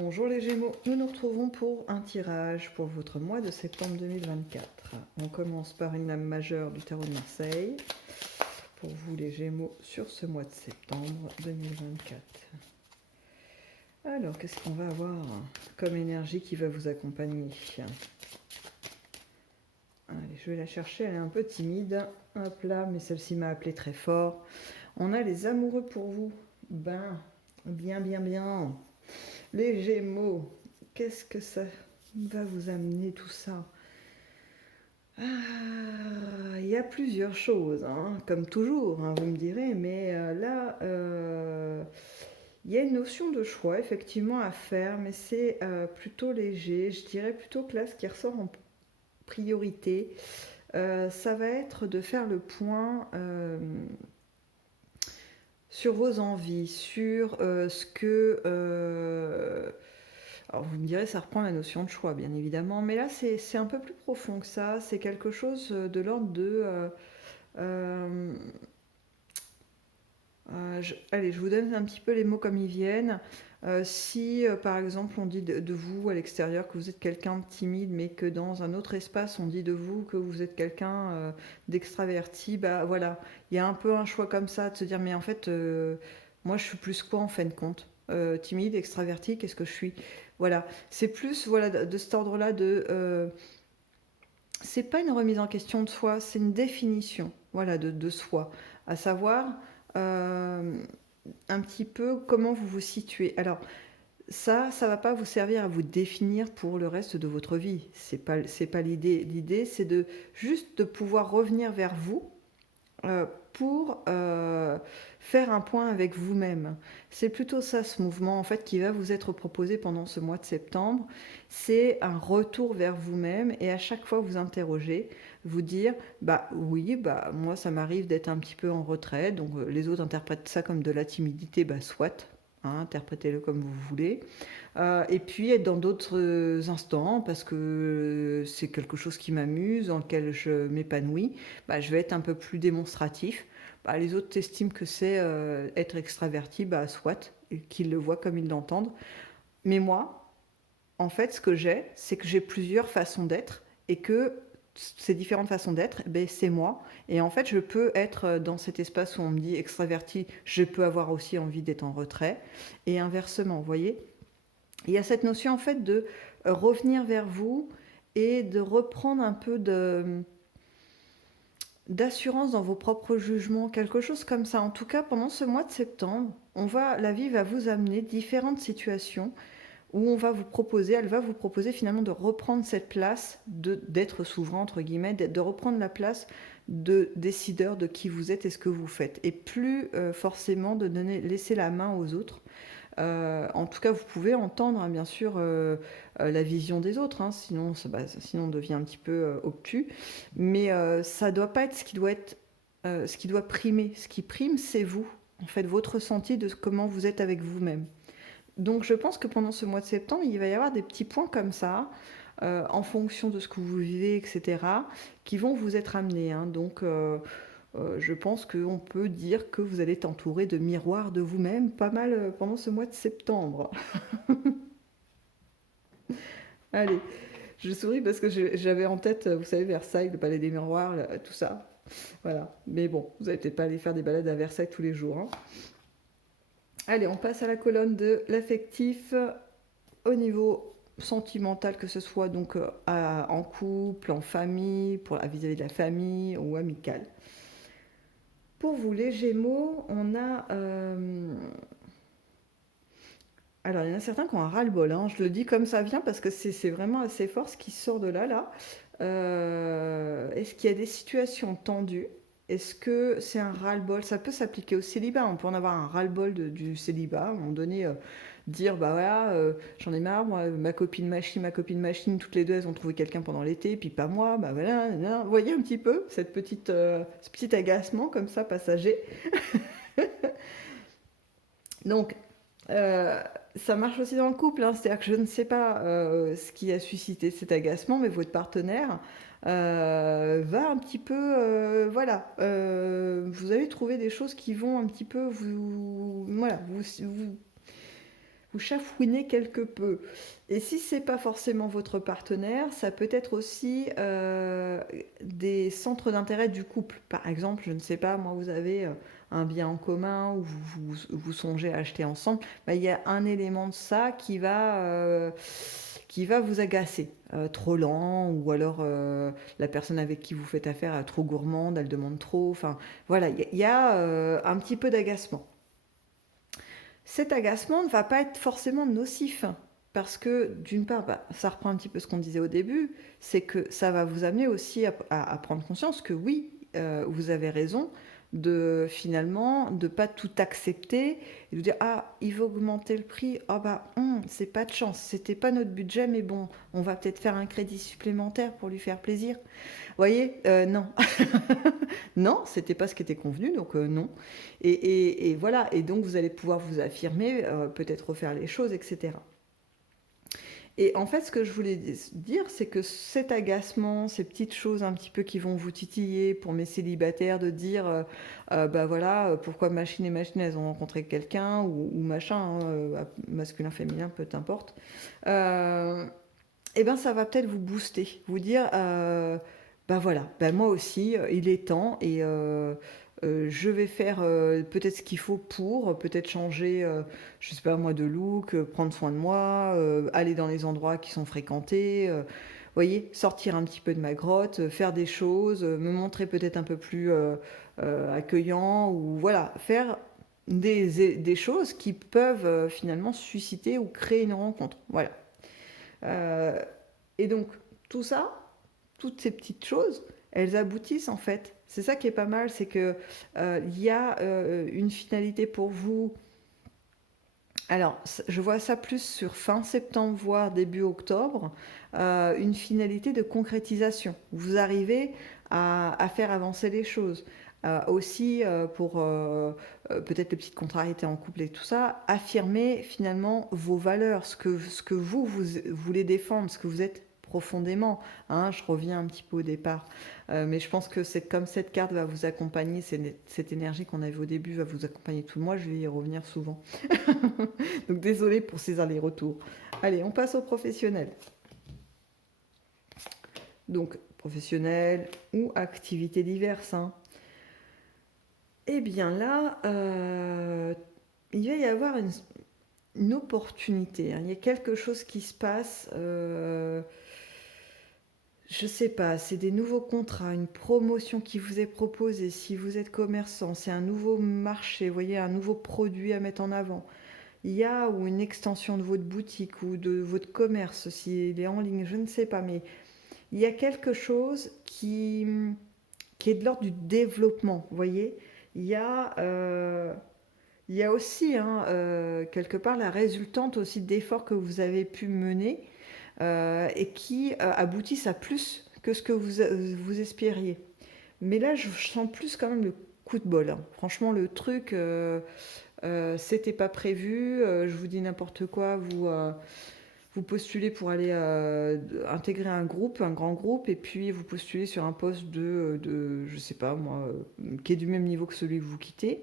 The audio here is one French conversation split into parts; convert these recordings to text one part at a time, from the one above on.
Bonjour les Gémeaux, nous nous retrouvons pour un tirage pour votre mois de septembre 2024. On commence par une lame majeure du tarot de Marseille pour vous les Gémeaux sur ce mois de septembre 2024. Alors, qu'est-ce qu'on va avoir comme énergie qui va vous accompagner? Allez, je vais la chercher, elle est un peu timide. Hop là, mais celle-ci m'a appelé très fort. On a les amoureux pour vous. Bien. Les Gémeaux, qu'est-ce que ça va vous amener tout ça? Il y a plusieurs choses, hein, comme toujours, hein, vous me direz, mais là, il y a une notion de choix effectivement à faire, mais c'est plutôt léger. Je dirais plutôt que là, ce qui ressort en priorité, ça va être de faire le point sur vos envies, sur ce que... alors vous me direz, ça reprend la notion de choix, bien évidemment, mais là c'est un peu plus profond que ça, c'est quelque chose de l'ordre de... allez, je vous donne un petit peu les mots comme ils viennent. Si par exemple on dit de vous à l'extérieur que vous êtes quelqu'un de timide, mais que dans un autre espace on dit de vous que vous êtes quelqu'un d'extraverti, bah voilà, il y a un peu un choix comme ça de se dire mais en fait moi je suis plus quoi en fin de compte? Timide, extraverti, qu'est-ce que je suis? Voilà, c'est plus voilà de cet ordre-là de c'est pas une remise en question de soi, c'est une définition voilà de soi, à savoir euh, un petit peu comment vous vous situez. Alors, ça va pas vous servir à vous définir pour le reste de votre vie. C'est pas l'idée. L'idée, c'est de juste de pouvoir revenir vers vous pour faire un point avec vous-même. C'est plutôt ça ce mouvement en fait qui va vous être proposé pendant ce mois de septembre. C'est un retour vers vous-même et à chaque fois vous interroger, vous dire bah oui bah moi ça m'arrive d'être un petit peu en retrait donc les autres interprètent ça comme de la timidité bah soit. Hein, interprétez-le comme vous voulez. Et puis être dans d'autres instants, parce que c'est quelque chose qui m'amuse, dans lequel je m'épanouis, bah, je vais être un peu plus démonstratif. Bah, les autres estiment que c'est être extraverti, bah, soit, et qu'ils le voient comme ils l'entendent. Mais moi, en fait, ce que j'ai, c'est que j'ai plusieurs façons d'être, et que ces différentes façons d'être, ben, c'est moi. Et en fait, je peux être dans cet espace où on me dit extraverti, je peux avoir aussi envie d'être en retrait, et inversement, vous voyez. Il y a cette notion en fait de revenir vers vous et de reprendre un peu d'assurance dans vos propres jugements, quelque chose comme ça. En tout cas, pendant ce mois de septembre, la vie va vous amener différentes situations où elle va vous proposer finalement de reprendre cette place d'être souverain entre guillemets, de reprendre la place de décideur de qui vous êtes et ce que vous faites, et plus forcément de laisser la main aux autres. En tout cas, vous pouvez entendre, hein, bien sûr, la vision des autres, hein, sinon on devient un petit peu obtus. Mais ça ne doit pas être ce qui doit primer. Ce qui prime, c'est vous, en fait, votre ressenti de comment vous êtes avec vous-même. Donc, je pense que pendant ce mois de septembre, il va y avoir des petits points comme ça, en fonction de ce que vous vivez, etc., qui vont vous être amenés. Hein. Donc, je pense qu'on peut dire que vous allez être entouré de miroirs de vous-même pas mal pendant ce mois de septembre. Allez, je souris parce que j'avais en tête, vous savez, Versailles, le palais des miroirs, là, tout ça. Voilà. Mais bon, vous n'allez peut-être pas aller faire des balades à Versailles tous les jours. Hein. Allez, on passe à la colonne de l'affectif au niveau sentimental, que ce soit donc en couple, en famille, vis-à-vis de la famille ou amical. Pour vous, les Gémeaux, on a alors, il y en a certains qui ont un ras-le-bol, hein. Je le dis comme ça vient parce que c'est vraiment assez fort ce qui sort de là. Est-ce qu'il y a des situations tendues? Est-ce que c'est un ras-le-bol? Ça peut s'appliquer au célibat. On peut en avoir un ras-le-bol du célibat. À un moment donné, dire bah voilà, j'en ai marre, moi, ma copine machine, toutes les deux, elles ont trouvé quelqu'un pendant l'été, puis pas moi, bah voilà. Vous voyez un petit peu ce petit agacement comme ça, passager. Donc, euh, ça marche aussi dans le couple, hein. C'est-à-dire que je ne sais pas ce qui a suscité cet agacement, mais votre partenaire va un petit peu, voilà, vous allez trouver des choses qui vont un petit peu vous vous chafouinez quelque peu. Et si c'est pas forcément votre partenaire, ça peut être aussi des centres d'intérêt du couple. Par exemple, je ne sais pas, moi, vous avez un bien en commun ou vous songez à acheter ensemble. Bah, il y a un élément de ça qui va vous agacer. Trop lent, ou alors la personne avec qui vous faites affaire est trop gourmande, elle demande trop. Enfin, voilà, il y a un petit peu d'agacement. Cet agacement ne va pas être forcément nocif. Parce que d'une part, bah, ça reprend un petit peu ce qu'on disait au début, c'est que ça va vous amener aussi à prendre conscience que oui, vous avez raison de finalement de pas tout accepter et de dire ah il veut augmenter le prix, ah bah c'est pas de chance, c'était pas notre budget, mais bon on va peut-être faire un crédit supplémentaire pour lui faire plaisir. Vous voyez, non. Non, c'était pas ce qui était convenu, donc non. Et voilà, et donc vous allez pouvoir vous affirmer, peut-être refaire les choses, etc. Et en fait, ce que je voulais dire, c'est que cet agacement, ces petites choses un petit peu qui vont vous titiller pour mes célibataires, de dire, bah voilà, pourquoi machine et machine, elles ont rencontré quelqu'un, ou machin, hein, masculin, féminin, peu importe, et ben ça va peut-être vous booster, vous dire, bah voilà, bah moi aussi, il est temps, et je vais faire peut-être ce qu'il faut pour, peut-être changer, je sais pas moi, de look, prendre soin de moi, aller dans les endroits qui sont fréquentés, voyez, sortir un petit peu de ma grotte, faire des choses, me montrer peut-être un peu plus accueillant, ou voilà, faire des choses qui peuvent finalement susciter ou créer une rencontre. Voilà. Euh, et donc, tout ça, toutes ces petites choses, elles aboutissent en fait. C'est ça qui est pas mal, c'est que il y a une finalité pour vous. Alors, je vois ça plus sur fin septembre, voire début octobre, une finalité de concrétisation. Vous arrivez à faire avancer les choses. Aussi, pour peut-être les petites contrariétés en couple et tout ça, affirmer finalement vos valeurs, ce que vous voulez défendre, ce que vous êtes profondément. Hein, je reviens un petit peu au départ. Mais je pense que c'est comme cette carte va vous accompagner, cette énergie qu'on avait au début va vous accompagner tout le mois, je vais y revenir souvent. Donc désolé pour ces allers-retours. Allez, on passe au professionnel. Donc professionnel ou activités diverses. Hein. Eh bien là, il va y avoir une opportunité. Hein. Il y a quelque chose qui se passe. Je sais pas, c'est des nouveaux contrats, une promotion qui vous est proposée. Si vous êtes commerçant, c'est un nouveau marché, vous voyez, un nouveau produit à mettre en avant. Il y a ou une extension de votre boutique ou de votre commerce, s'il est en ligne, je ne sais pas, mais il y a quelque chose qui est de l'ordre du développement, vous voyez. Il y a, euh, il y a aussi, hein, quelque part, la résultante aussi d'efforts que vous avez pu mener et qui aboutissent à plus que ce que vous espériez. Mais là, je sens plus quand même le coup de bol. Hein. Franchement, le truc, c'était pas prévu. Je vous dis n'importe quoi. Vous postulez pour aller intégrer un groupe, un grand groupe, et puis vous postulez sur un poste je sais pas moi, qui est du même niveau que celui que vous quittez,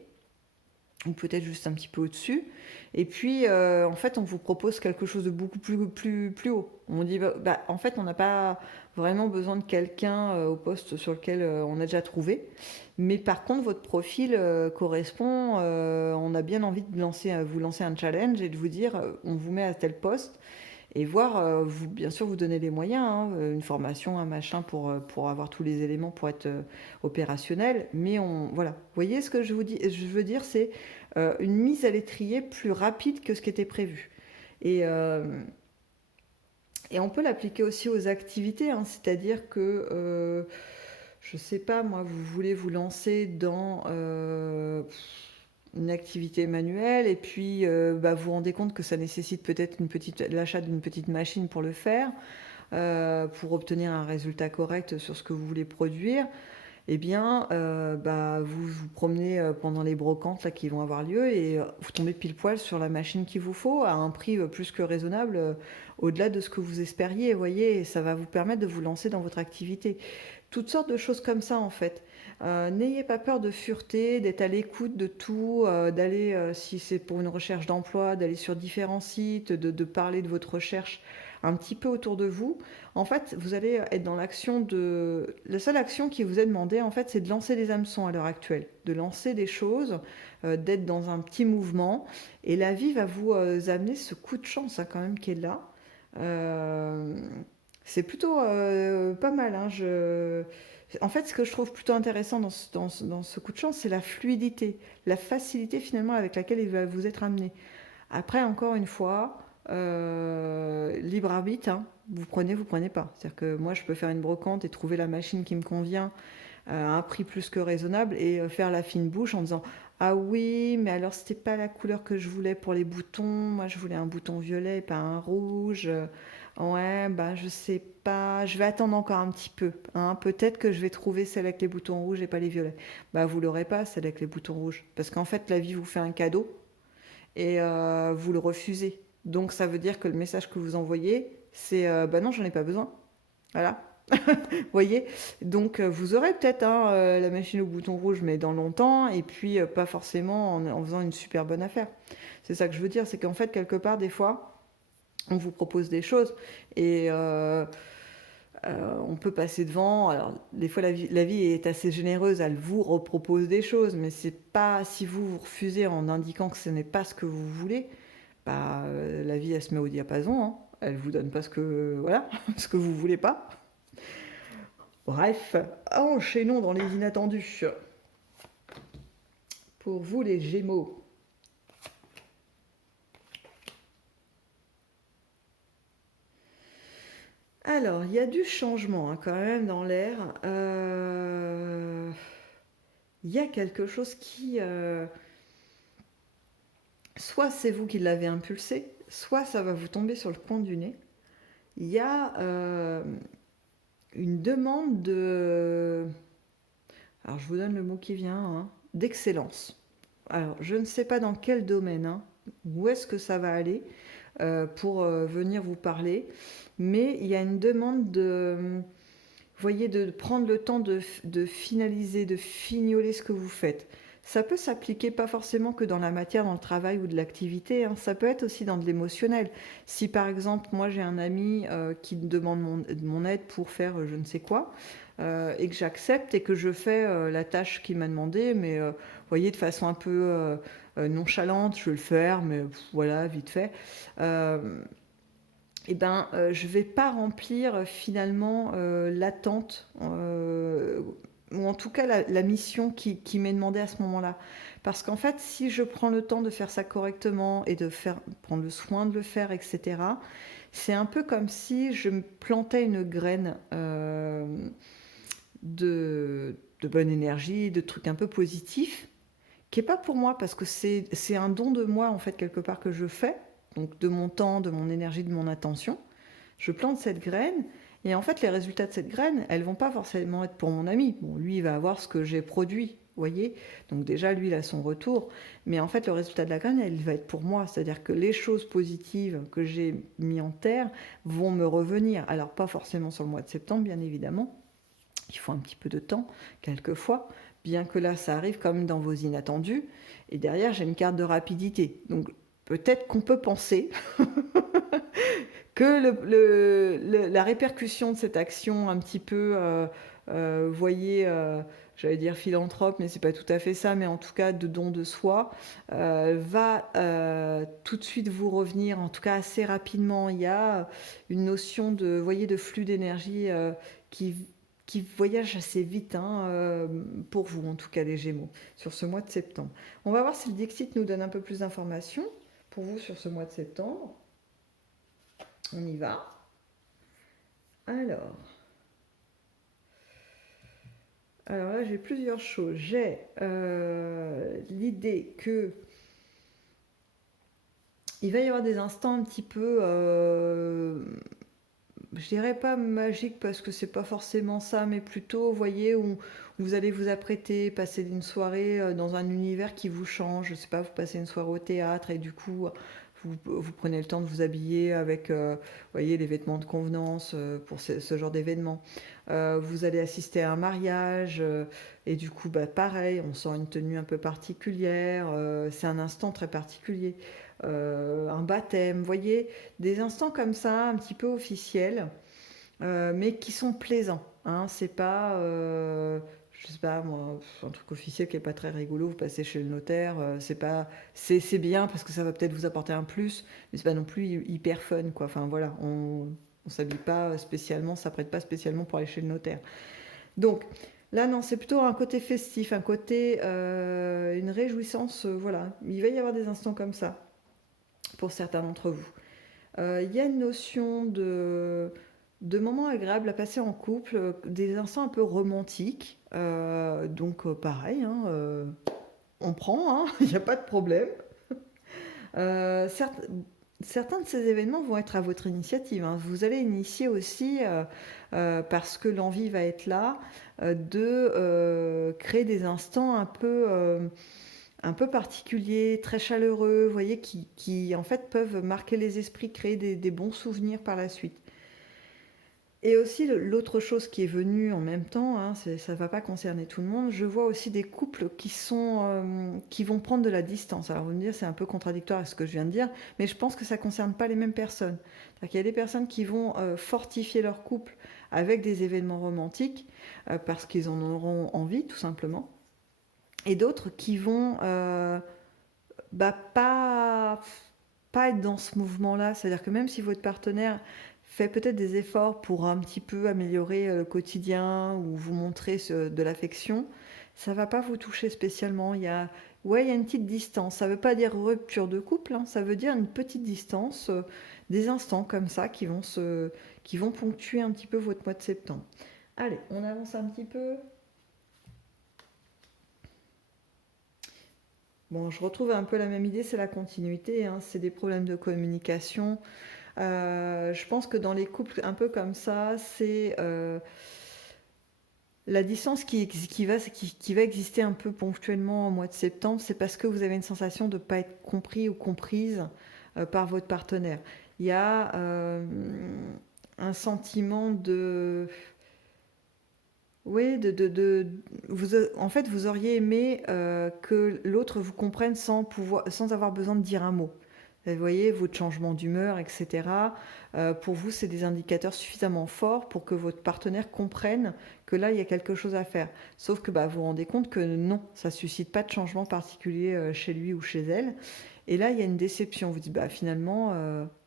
ou peut-être juste un petit peu au-dessus. Et puis, en fait, on vous propose quelque chose de beaucoup plus haut. On dit, bah, en fait, on n'a pas vraiment besoin de quelqu'un au poste sur lequel on a déjà trouvé. Mais par contre, votre profil correspond. On a bien envie de vous lancer un challenge et de vous dire, on vous met à tel poste. Et voir, bien sûr, vous donner les moyens, hein, une formation, un machin pour avoir tous les éléments pour être opérationnel. Mais voilà. Vous voyez ce que je veux dire, c'est une mise à l'étrier plus rapide que ce qui était prévu. Et, euh, et on peut l'appliquer aussi aux activités, hein, c'est-à-dire que, je sais pas, moi, vous voulez vous lancer dans une activité manuelle et puis bah, vous vous rendez compte que ça nécessite peut-être l'achat d'une petite machine pour le faire, pour obtenir un résultat correct sur ce que vous voulez produire. Eh bien, bah, vous vous promenez pendant les brocantes là, qui vont avoir lieu et vous tombez pile poil sur la machine qu'il vous faut à un prix plus que raisonnable, au-delà de ce que vous espériez, voyez, et ça va vous permettre de vous lancer dans votre activité. Toutes sortes de choses comme ça, en fait. N'ayez pas peur de fureter, d'être à l'écoute de tout, d'aller, si c'est pour une recherche d'emploi, d'aller sur différents sites, de parler de votre recherche un petit peu autour de vous. En fait, vous allez être dans l'action de... La seule action qui vous est demandée, en fait, c'est de lancer des hameçons à l'heure actuelle, de lancer des choses, d'être dans un petit mouvement. Et la vie va vous amener ce coup de chance, hein, quand même, qui est là. Euh, c'est plutôt pas mal, hein. En fait, ce que je trouve plutôt intéressant dans ce coup de chance, c'est la fluidité, la facilité finalement avec laquelle il va vous être amené. Après, encore une fois, libre arbitre, hein. Vous prenez pas. C'est-à-dire que moi, je peux faire une brocante et trouver la machine qui me convient à un prix plus que raisonnable et faire la fine bouche en disant ah oui, mais alors c'était pas la couleur que je voulais pour les boutons. Moi, je voulais un bouton violet, pas un rouge. Ouais, bah je sais pas. Je vais attendre encore un petit peu, hein. Peut-être que je vais trouver celle avec les boutons rouges et pas les violets. Bah vous l'aurez pas celle avec les boutons rouges, parce qu'en fait la vie vous fait un cadeau et vous le refusez. Donc ça veut dire que le message que vous envoyez, c'est bah non, j'en ai pas besoin. Voilà. Vous voyez. Donc vous aurez peut-être, hein, la machine au bouton rouge, mais dans longtemps, et puis pas forcément en faisant une super bonne affaire. C'est ça que je veux dire, c'est qu'en fait, quelque part, des fois, on vous propose des choses et on peut passer devant. Alors, des fois, la vie est assez généreuse, elle vous repropose des choses, mais c'est pas si vous vous refusez en indiquant que ce n'est pas ce que vous voulez, bah, la vie, elle se met au diapason, hein. Elle vous donne pas ce que, voilà, ce que vous voulez pas. Bref, enchaînons dans les inattendus. Pour vous, les Gémeaux. Alors, il y a du changement, hein, quand même dans l'air. Il y a quelque chose qui... soit c'est vous qui l'avez impulsé, soit ça va vous tomber sur le coin du nez. Il y a une demande de... Alors, je vous donne le mot qui vient, hein, d'excellence. Alors, je ne sais pas dans quel domaine, hein, où est-ce que ça va aller pour venir vous parler, mais il y a une demande de, vous voyez, de prendre le temps de finaliser, de fignoler ce que vous faites. Ça peut s'appliquer pas forcément que dans la matière, dans le travail ou de l'activité, hein. Ça peut être aussi dans de l'émotionnel. Si par exemple, moi j'ai un ami qui me demande mon aide pour faire je ne sais quoi, et que j'accepte et que je fais la tâche qu'il m'a demandé, mais vous voyez, de façon un peu nonchalante, je vais le faire, mais voilà, vite fait. Et ben, je vais pas remplir finalement l'attente ou en tout cas la mission qui m'est demandée à ce moment-là. Parce qu'en fait, si je prends le temps de faire ça correctement et prendre le soin de le faire, etc., c'est un peu comme si je me plantais une graine de bonne énergie, de trucs un peu positifs, qui n'est pas pour moi, parce que c'est un don de moi, en fait, quelque part que je fais, donc de mon temps, de mon énergie, de mon attention. Je plante cette graine, et en fait, les résultats de cette graine, elles vont pas forcément être pour mon ami. Bon, lui, il va avoir ce que j'ai produit, vous voyez. Donc déjà, lui, il a son retour. Mais en fait, le résultat de la graine, elle va être pour moi. C'est-à-dire que les choses positives que j'ai mis en terre vont me revenir. Alors, pas forcément sur le mois de septembre, bien évidemment. Il faut un petit peu de temps, quelquefois. Bien que là, ça arrive quand même dans vos inattendus. Et derrière, j'ai une carte de rapidité. Donc, peut-être qu'on peut penser que la répercussion de cette action un petit peu, vous voyez, j'allais dire philanthrope, mais c'est pas tout à fait ça, mais en tout cas de don de soi, va tout de suite vous revenir, en tout cas assez rapidement. Il y a une notion de, vous voyez, de flux d'énergie qui voyage assez vite, hein, pour vous, en tout cas les Gémeaux, sur ce mois de septembre. On va voir si le Dixit nous donne un peu plus d'informations pour vous sur ce mois de septembre. On y va. Alors là, j'ai plusieurs choses. J'ai l'idée que il va y avoir des instants un petit peu, je dirais pas magique parce que c'est pas forcément ça, mais plutôt, vous voyez, où vous allez vous apprêter, passer une soirée dans un univers qui vous change. Je sais pas, vous passez une soirée au théâtre et du coup, vous prenez le temps de vous habiller avec, voyez, les vêtements de convenance pour ce genre d'événement. Vous allez assister à un mariage et du coup, bah, pareil, on sent une tenue un peu particulière. C'est un instant très particulier. Un baptême, vous voyez, des instants comme ça, un petit peu officiels, mais qui sont plaisants. Hein. C'est pas, je sais pas moi, un truc officiel qui est pas très rigolo. Vous passez chez le notaire, c'est pas, c'est bien parce que ça va peut-être vous apporter un plus, mais c'est pas non plus hyper fun, quoi. Enfin voilà, on s'habille pas spécialement, ça prête pas spécialement pour aller chez le notaire. Donc là, non, c'est plutôt un côté festif, un côté, une réjouissance. Voilà, il va y avoir des instants comme ça pour certains d'entre vous. Il y a une notion de moments agréables à passer en couple, des instants un peu romantiques. Donc pareil, hein, on prend, hein, il n'y a pas de problème. Certes, certains de ces événements vont être à votre initiative. Hein. Vous allez initier aussi, parce que l'envie va être là, de créer des instants un peu particuliers, très chaleureux, vous voyez, qui en fait peuvent marquer les esprits, créer des bons souvenirs par la suite. Et aussi, l'autre chose qui est venue en même temps, hein, ça ne va pas concerner tout le monde, je vois aussi des couples qui vont prendre de la distance. Alors vous me direz, c'est un peu contradictoire avec ce que je viens de dire, mais je pense que ça ne concerne pas les mêmes personnes. C'est-à-dire qu'il y a des personnes qui vont fortifier leur couple avec des événements romantiques, parce qu'ils en auront envie, tout simplement. Et d'autres qui vont pas être dans ce mouvement-là. C'est-à-dire que même si votre partenaire fait peut-être des efforts pour un petit peu améliorer le quotidien ou vous montrer de l'affection, ça va pas vous toucher spécialement. Il y a une petite distance. Ça veut pas dire rupture de couple, hein, ça veut dire une petite distance, des instants comme ça qui vont ponctuer un petit peu votre mois de septembre. Allez, on avance un petit peu. Bon, je retrouve un peu la même idée, c'est la continuité, hein, c'est des problèmes de communication. Je pense que dans les couples un peu comme ça, c'est la distance qui va exister un peu ponctuellement au mois de septembre, c'est parce que vous avez une sensation de ne pas être compris ou comprise par votre partenaire. Il y a un sentiment de... Oui, en fait, vous auriez aimé que l'autre vous comprenne sans avoir besoin de dire un mot. Vous voyez, votre changement d'humeur, etc. Pour vous, c'est des indicateurs suffisamment forts pour que votre partenaire comprenne que là, il y a quelque chose à faire. Sauf que bah, vous vous rendez compte que non, ça ne suscite pas de changement particulier chez lui ou chez elle. Et là, il y a une déception. Vous dites, bah, finalement,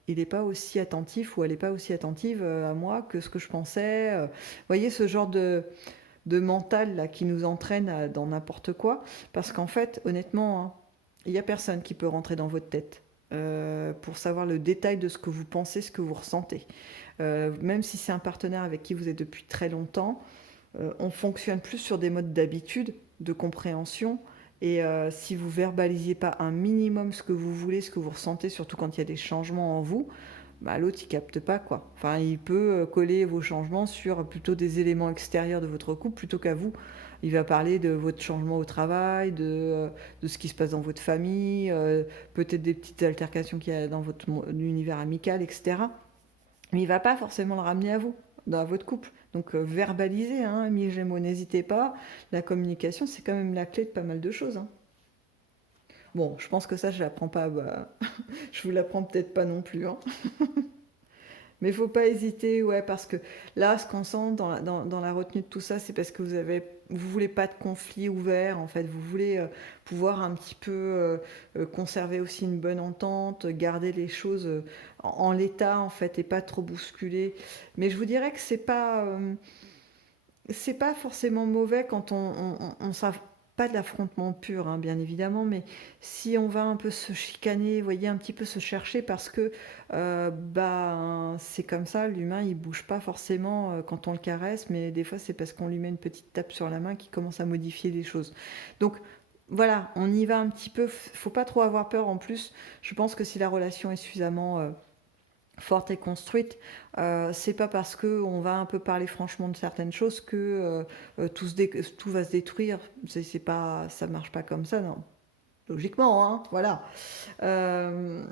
il n'est pas aussi attentif ou elle n'est pas aussi attentive à moi que ce que je pensais. Vous voyez, ce genre de mental là, qui nous entraîne dans n'importe quoi. Parce qu'en fait, honnêtement, hein, il n'y a personne qui peut rentrer dans votre tête pour savoir le détail de ce que vous pensez, ce que vous ressentez. Même si c'est un partenaire avec qui vous êtes depuis très longtemps, on fonctionne plus sur des modes d'habitude, de compréhension. Et si vous verbalisiez pas un minimum ce que vous voulez, ce que vous ressentez, surtout quand il y a des changements en vous, bah, l'autre il capte pas quoi. Enfin, il peut coller vos changements sur plutôt des éléments extérieurs de votre couple plutôt qu'à vous. Il va parler de votre changement au travail, de ce qui se passe dans votre famille, peut-être des petites altercations qu'il y a dans votre univers amical, etc. Mais il va pas forcément le ramener à vous, dans votre couple. Donc verbalisez, hein, mi Gémeaux, n'hésitez pas. La communication, c'est quand même la clé de pas mal de choses. Hein. Bon, je pense que ça, je l'apprends pas. Bah, je vous l'apprends peut-être pas non plus. Hein. Mais il faut pas hésiter, ouais, parce que là, ce qu'on sent dans la retenue de tout ça, c'est parce que vous voulez pas de conflit ouvert, en fait. Vous voulez pouvoir un petit peu conserver aussi une bonne entente, garder les choses en l'état, en fait, et pas trop bousculer. Mais je vous dirais que c'est pas forcément mauvais quand on pas de l'affrontement pur, hein, bien évidemment, mais si on va un peu se chicaner, voyez, un petit peu se chercher, parce que bah, c'est comme ça, l'humain, il bouge pas forcément quand on le caresse, mais des fois, c'est parce qu'on lui met une petite tape sur la main qui commence à modifier les choses. Donc, voilà, on y va un petit peu, faut pas trop avoir peur en plus. Je pense que si la relation est suffisamment forte et construite, c'est pas parce que on va un peu parler franchement de certaines choses que tout va se détruire. C'est pas, ça marche pas comme ça, non. Logiquement, hein, voilà. Euh,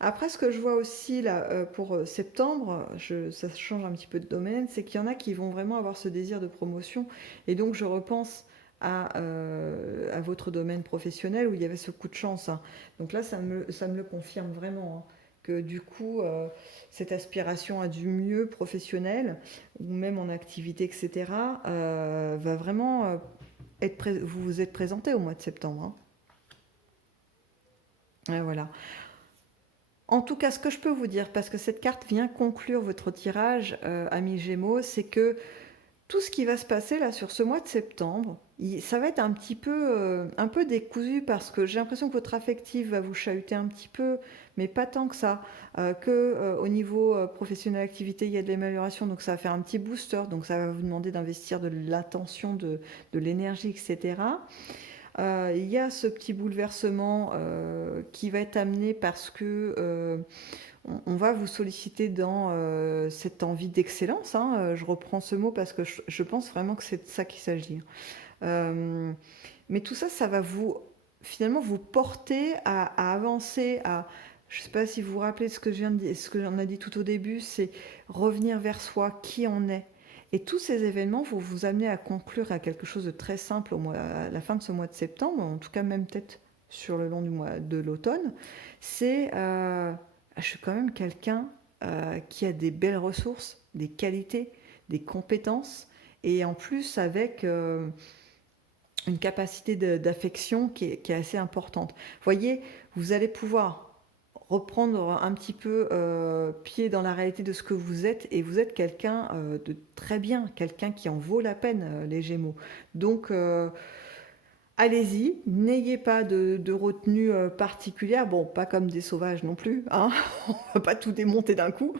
Après, ce que je vois aussi là, pour septembre, ça change un petit peu de domaine, c'est qu'il y en a qui vont vraiment avoir ce désir de promotion. Et donc, je repense à votre domaine professionnel où il y avait ce coup de chance, hein. Donc là, ça me le confirme vraiment, hein, que du coup, cette aspiration à du mieux professionnel, ou même en activité, etc., va vraiment vous vous êtes présenté au mois de septembre, hein. Ouais, voilà. En tout cas, ce que je peux vous dire, parce que cette carte vient conclure votre tirage, ami Gémeaux, c'est que tout ce qui va se passer là sur ce mois de septembre, ça va être un peu décousu parce que j'ai l'impression que votre affectif va vous chahuter un petit peu, mais pas tant que ça. Au niveau professionnel activité, il y a de l'amélioration, donc ça va faire un petit booster, donc ça va vous demander d'investir de l'attention, de l'énergie, etc. Il y a ce petit bouleversement qui va être amené parce que on va vous solliciter dans cette envie d'excellence, hein. Je reprends ce mot parce que je pense vraiment que c'est de ça qu'il s'agit. Euh, mais tout ça, ça va vous finalement vous porter à avancer, je ne sais pas si vous vous rappelez ce que je viens de dire, ce que j'en ai dit tout au début, c'est revenir vers soi, qui on est. Et tous ces événements vont vous amener à conclure à quelque chose de très simple à la fin de ce mois de septembre, en tout cas même peut-être sur le long du mois de l'automne. C'est je suis quand même quelqu'un qui a des belles ressources, des qualités, des compétences, et en plus avec une capacité d'affection qui est assez importante. Vous voyez, vous allez pouvoir reprendre un petit peu pied dans la réalité de ce que vous êtes, et vous êtes quelqu'un de très bien, quelqu'un qui en vaut la peine, les Gémeaux. Donc, allez-y, n'ayez pas de retenue particulière, bon, pas comme des sauvages non plus, hein. On va pas tout démonter d'un coup,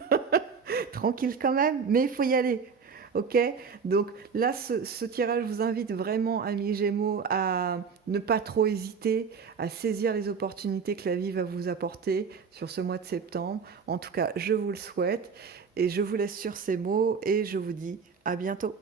tranquille quand même, mais il faut y aller. Ok. Donc là, ce tirage vous invite vraiment, amis Gémeaux, à ne pas trop hésiter, à saisir les opportunités que la vie va vous apporter sur ce mois de septembre. En tout cas, je vous le souhaite et je vous laisse sur ces mots et je vous dis à bientôt.